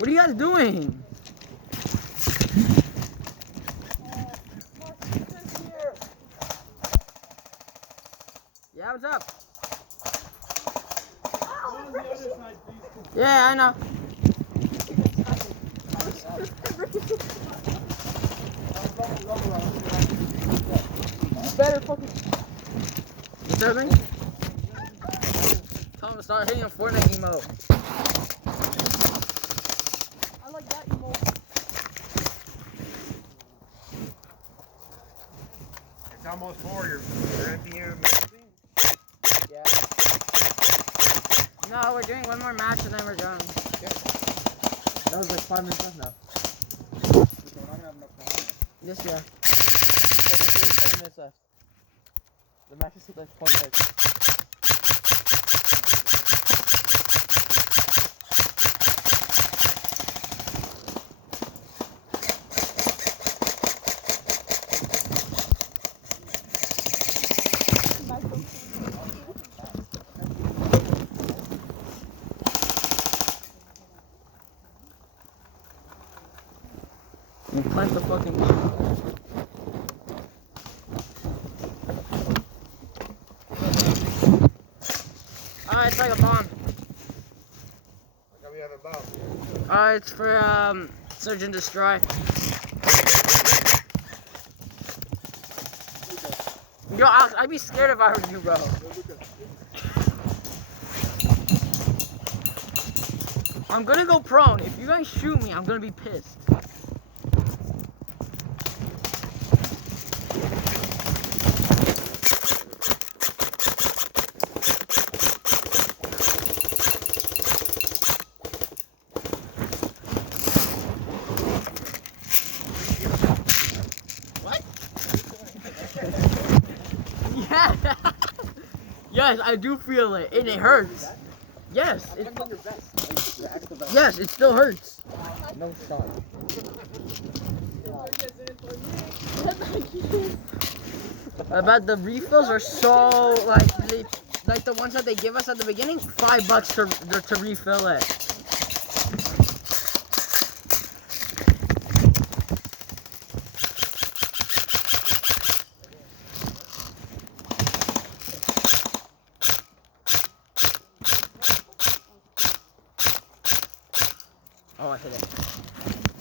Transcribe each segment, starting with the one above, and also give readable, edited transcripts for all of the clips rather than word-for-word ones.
What are you guys doing? Yeah, what's up? Yeah, I know. You better fucking. What's up, man? Tell him to start hitting a Fortnite emote. I like that emote. It's almost 4. You're at the end. Yeah. No, we're doing one more match and then we're done. Yeah. That was like 5 minutes left now. So we're not gonna have enough time. Yes, yeah. Because there's 7 minutes left. The match is like 20 minutes. You plant the fucking bomb. It's like a bomb. Like we have a bomb. It's for Search and Destroy. Yo, I'd be scared if I were you, bro. I'm gonna go prone. If you guys shoot me, I'm gonna be pissed. Yeah. Yes, I do feel it, and it hurts. Yes, yes, it still hurts. No shot. I bet the refills are so like the ones that they give us at the beginning, $5 to refill it. Oh, I hit it.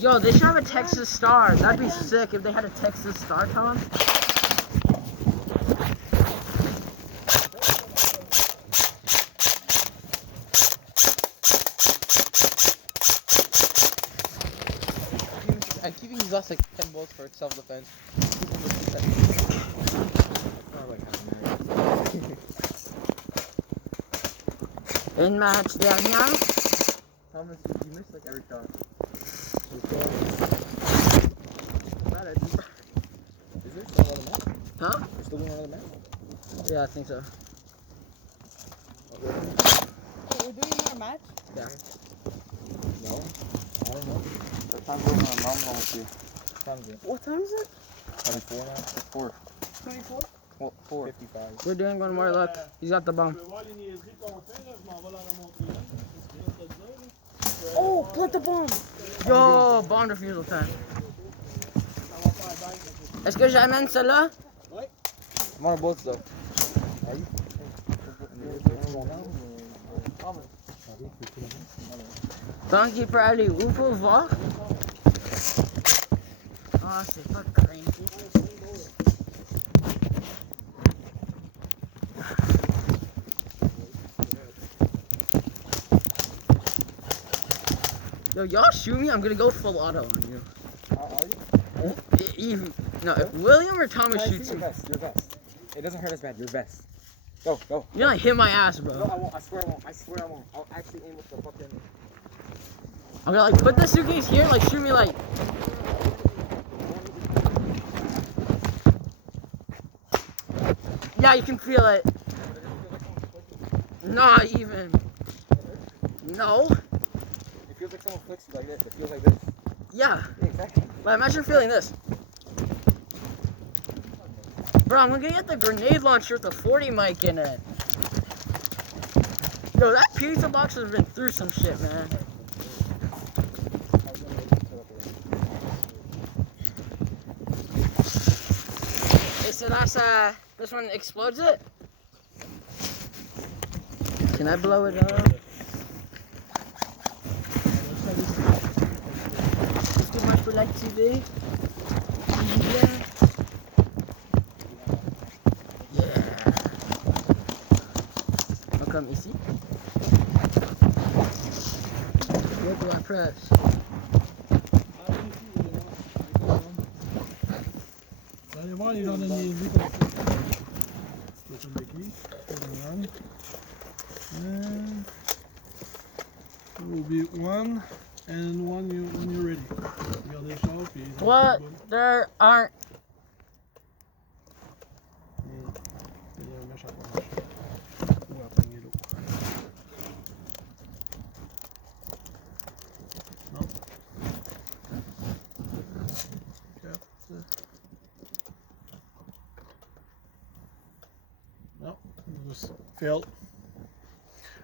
Yo, they should have a Texas Star. That'd be sick if they had a Texas Star, Tom. I'm keeping these last like 10 bullets for self-defense. In match dernière. Thomas, you missed like every shot. Is there still another match? Huh? We're still doing another match? Yeah, I think so. So we're doing another match? Yeah. No? I don't know. The time's over on normal with you. Time is it? What time is it? 24 now? It's 4. 24? Well, 4:55. We're doing one more. Look, he's got the bomb. Oh, plant the bomb! Yo, bomb refusal time. Est-ce que j'amène celle-là? I'm on a boat though. Are you? Donc il peut aller où pour voir? Ah, c'est pas crazy. Yo, y'all shoot me, I'm gonna go full auto on you. Are you? No, if William or Thomas Guys, shoots your me, vest. Your vest. It doesn't hurt as bad. Your vest. Go, go. you're gonna hit my ass, No, bro. I won't. I swear I won't. I swear I won't. I'll actually aim with the fucking. I'm gonna like put the suitcase here, like shoot me like. Yeah, you can feel it. Not even. No. It feels like someone flicks you like this. It feels like this. Yeah. Yeah, exactly. But imagine feeling this. Bro, I'm gonna get the grenade launcher with the 40 mic in it. Yo, that pizza box has been through some shit, man. so that's this one explodes it. Can I blow it up? It's too much for like TV. Yeah. Yeah. I'll come ici. What do I press? Vous allez voir, les gens de niaiseries comme ça. Je vais te l'écrire. And will be one and one when you're ready. Regardez ça, puis... What? There aren't. Il y a un mèche à pointe. Ou à pogner l'eau. Non. 4. Non. Fail.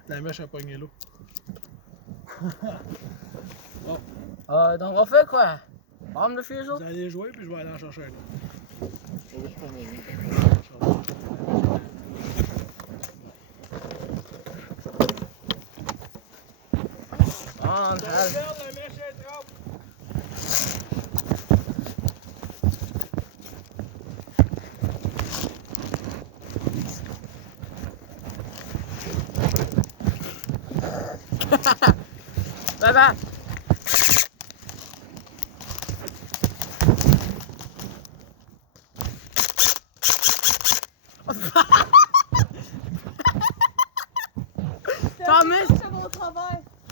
La mèche a pogné l'eau. Bon. Donc on fait quoi? Bomb defusal? Vous allez jouer, puis je vais aller en chercher un autre. On has. La mèche est trop. Bye bye. Thomas,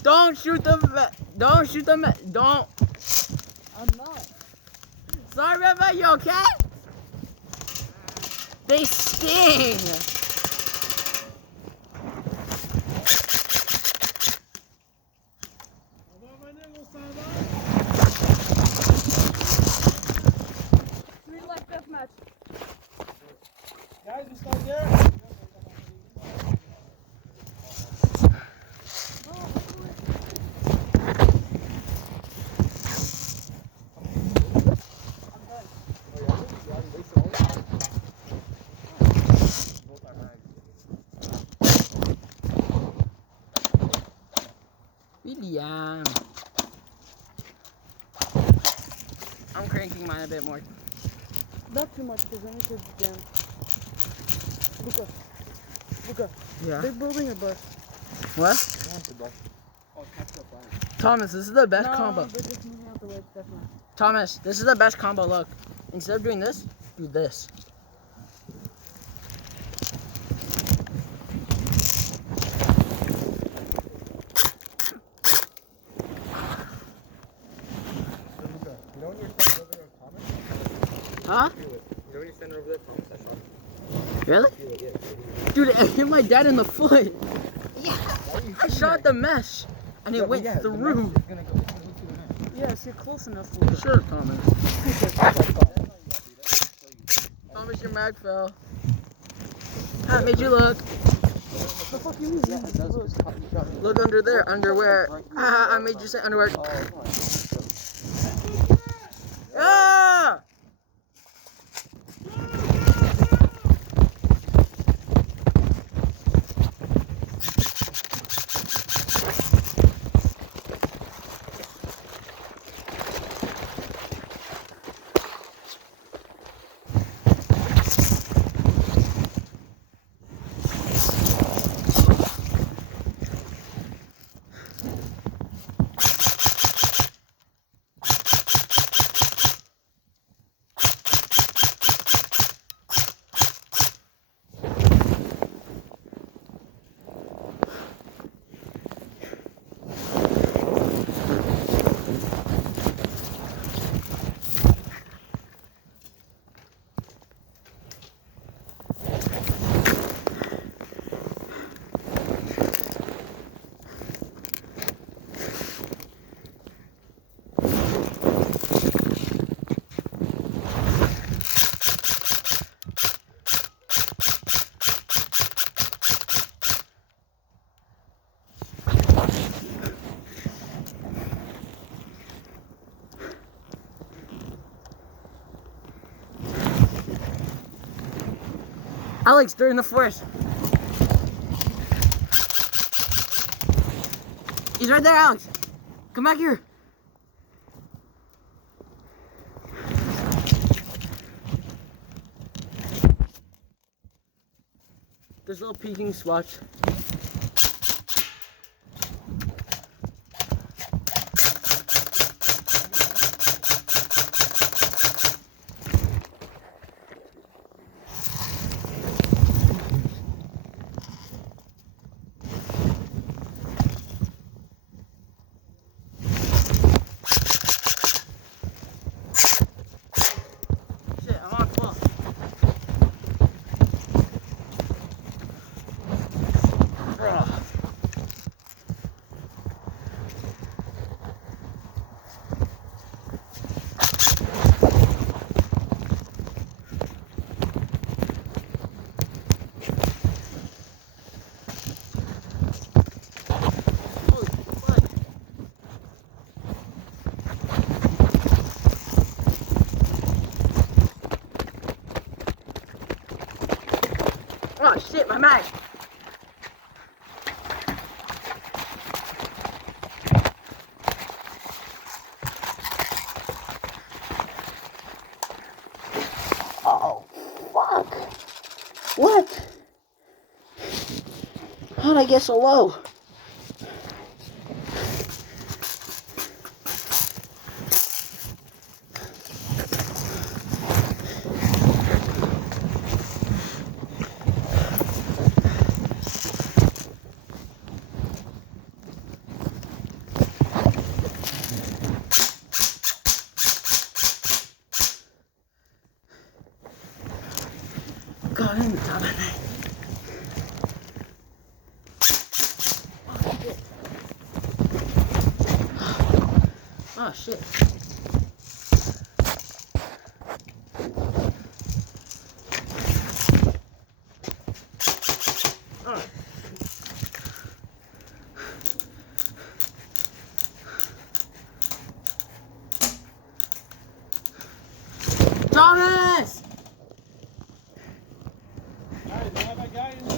don't shoot them. Don't shoot them. Don't. I'm not. Sorry, Rebecca, you okay? They sting. Three life deathmatch. Guys, we start there. William. I'm cranking mine a bit more. Not too much, because then it could jam. Luca. Luca. Yeah. Big building or bust? What? Thomas, this is the best combo. They're just moving out the way. Definitely. Thomas, this is the best combo. Look, instead of doing this, do this. Huh? You know when you stand over there, Thomas, I shot him. Really? Feel it, yeah. Dude, it hit my dad in the foot. Yeah. I shot the mesh, and it went through. Yes, you're close enough, Luca. Sure, Thomas. Thomas, your mag fell. That made you look. The fuck you mean? Yeah, it does. Look under there, underwear. I made you say underwear. Ah! Alex, they're in the forest. He's right there, Alex. Come back here. There's little peeking spots. Shit, I'm on 12. Oh shit, my mag! Oh, fuck! What? How'd I get so low? God, I'm top of that. Oh shit. Oh. Thomas! Guys, I have a guy in the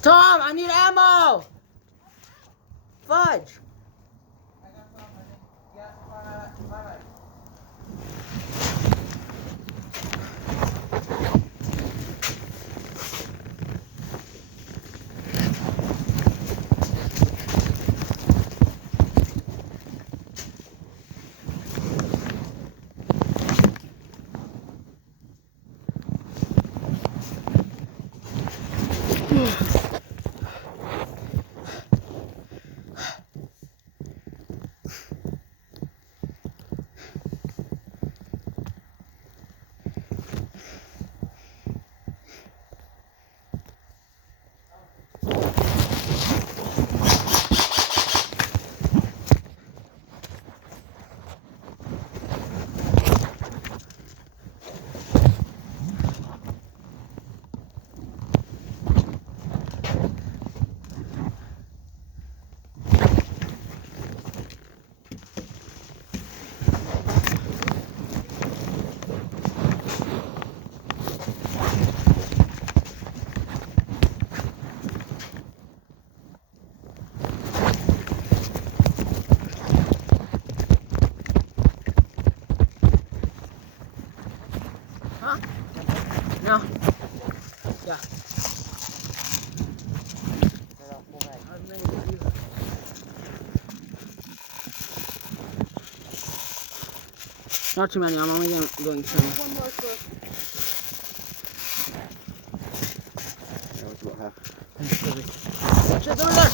Tom, I need ammo! Fudge! Huh? No. Yeah. As many as you have. Not too many, I'm only going some. One more foot. Yeah, it's about half. Watch it, over there!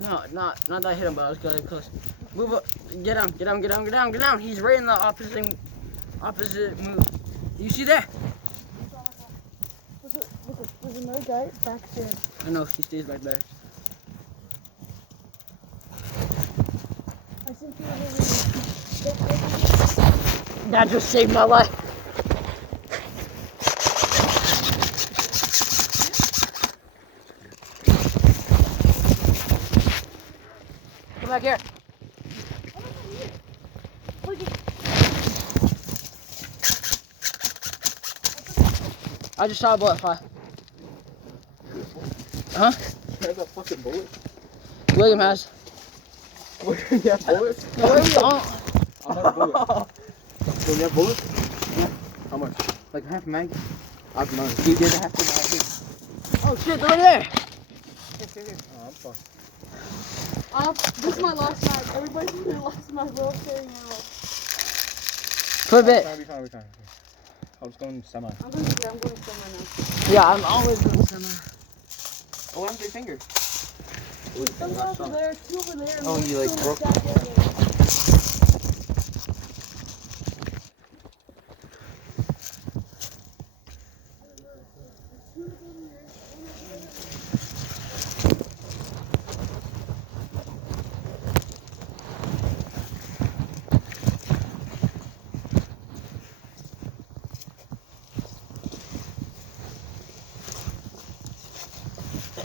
No, not that I hit him, but I was getting close. Move up. Get down, get down, get down, get down, get down. He's right in the opposite move. You see that? There's another guy back there. I know, he stays back there. I think he was That just saved my life. Come back here. I just saw a bullet fly. Huh? There's a fucking bullet. William has. You have bullets? No, we don't. How much bullets? Do you have bullets? Yeah. How much? Like half mag? I've none. You get a half mag? Oh shit, they're right there. Oh, I'm fucked. this is my last mag. Everybody's in their last mag. We're all carrying out. Put a bit. Be fine. I was going semi. I'm going semi now. Yeah, I'm always doing semi. Oh, what happened to your finger? Some over there, two over there. Oh, you like broke that there.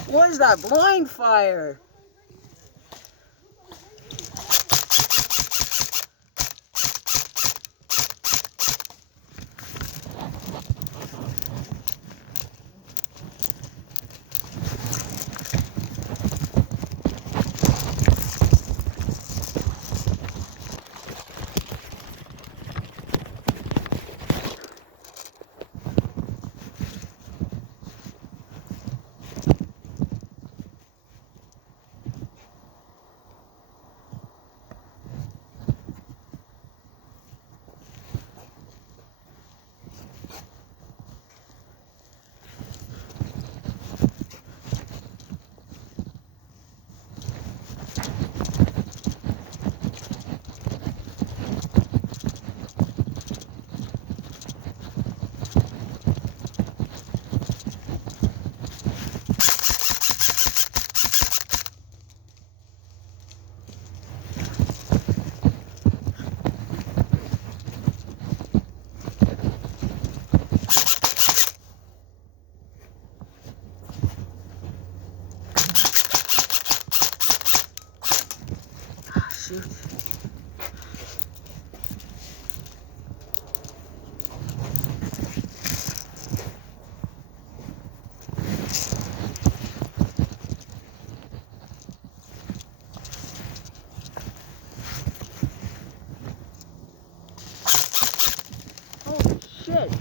What is that? Blind fire. Shoot. Holy shit.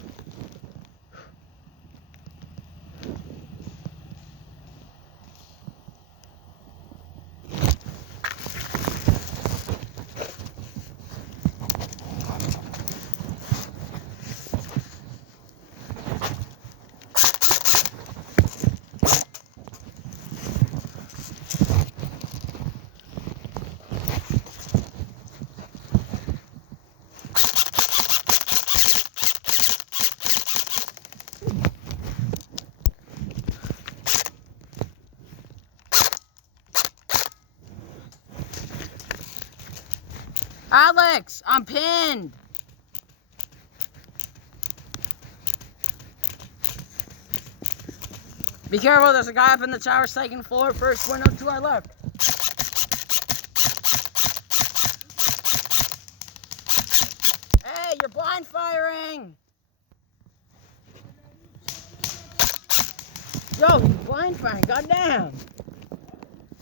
Alex, I'm pinned. Be careful, there's a guy up in the tower, second floor, first window to our left. Hey, you're blind firing. Yo, he's blind firing, goddamn.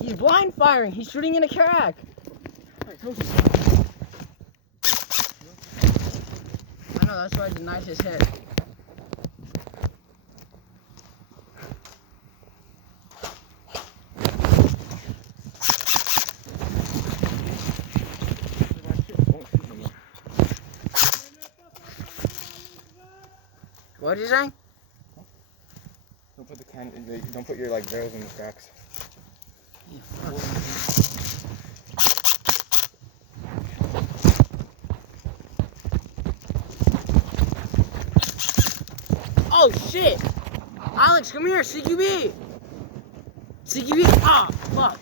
He's blind firing, he's shooting in a crack. I know, that's why I denied his hit. What did you say? Don't put your like barrels in the cracks. You fucking shit. Alex, come here. CQB. CQB. Ah, fuck.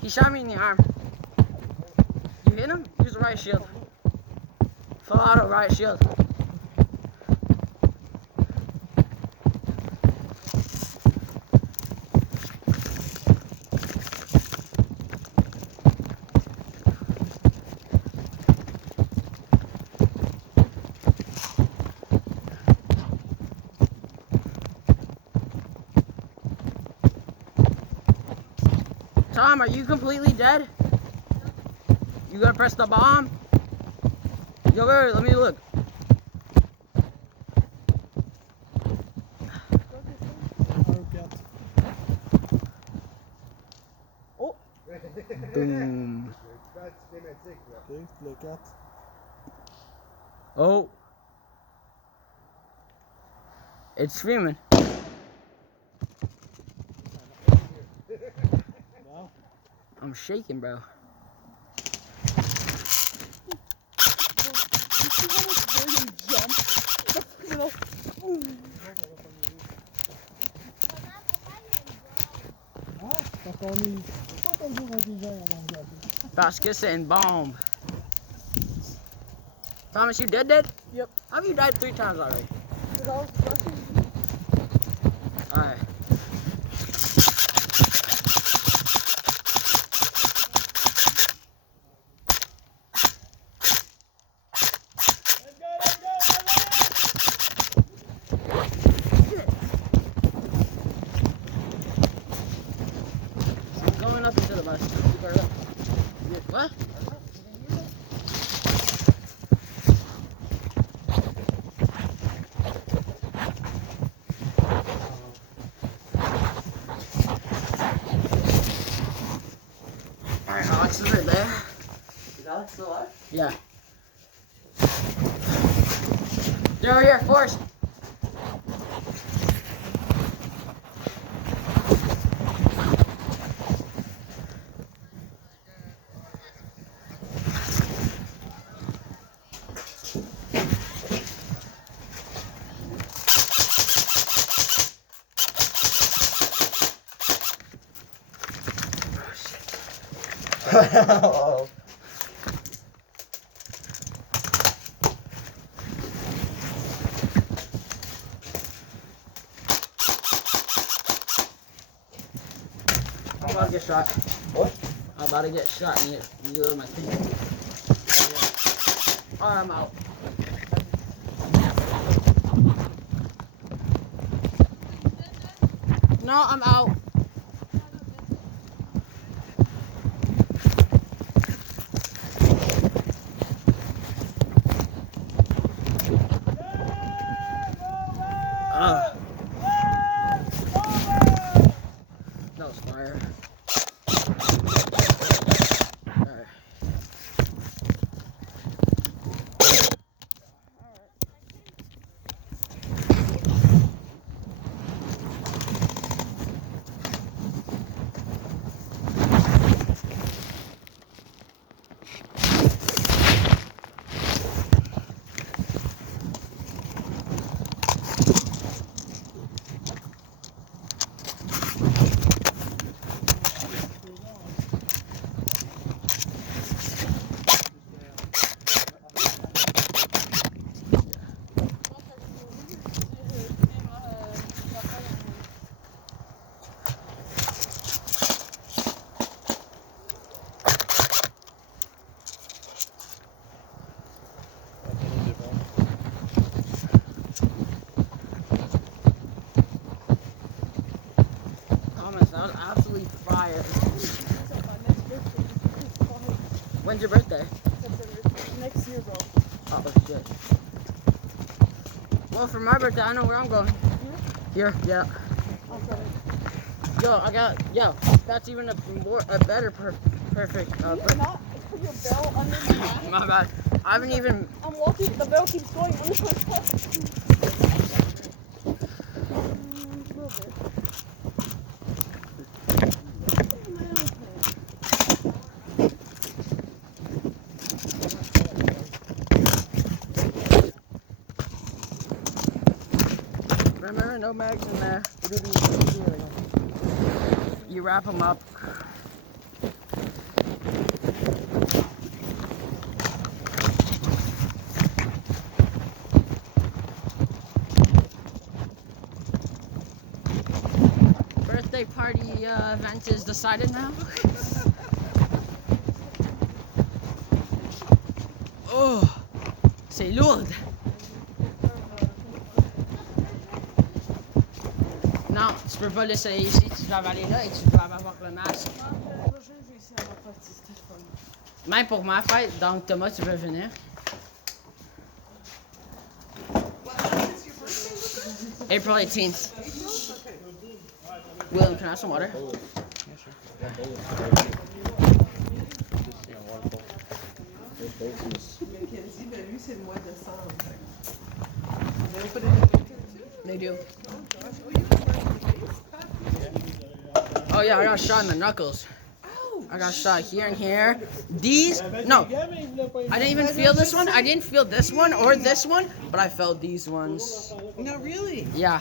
He shot me in the arm. You hit him? Use the right shield. Full auto, right shield. Tom, are you completely dead? You gonna press the bomb? Yo, wait, let me look. Oh! Boom. Okay, le 4. Oh. It's screaming. Now, I'm shaking, bro. You see how much William jumped? You know, boom. parce qu'on est pas toujours intelligent avant de regarder. Vasquez and bomb. Thomas, you dead? Yep. How have you died 3 times already? Because I was rushing. Alright. Going up into the bus. What? Alright, Alex is right there. Is Alex still alive? Yeah. They're over here, Forrest. Oh. I'm about to get shot. What? I'm about to get shot and you know my thing. Alright, I'm out. No, I'm out. That was fire. Alright. Thomas, that was absolutely fire. When's your birthday? Next year, bro. Oh shit. Well, for my birthday, I know where I'm going. Here, yeah. I'm sorry. Yo, that's even a better perfect. You're not. Put your bell under the hat. My bad. I haven't even. I'm walking. The bell keeps going under my hat. A little bit. Sure, no mags in there. You wrap them up. Birthday party event is decided now. Oh, c'est lourd. Non, tu peux pas l'essayer ici, tu dois aller là et tu dois avoir le masque. Même pour ma fête, donc Thomas, tu veux venir? April 18th. William, can I have some water? Mackenzie, ben lui, c'est le mois de décembre. They do. Oh yeah, I got shot in the knuckles. I got shot here and here. These, no, I didn't even feel this one. I didn't feel this one or this one, but I felt these ones. No, really? Yeah.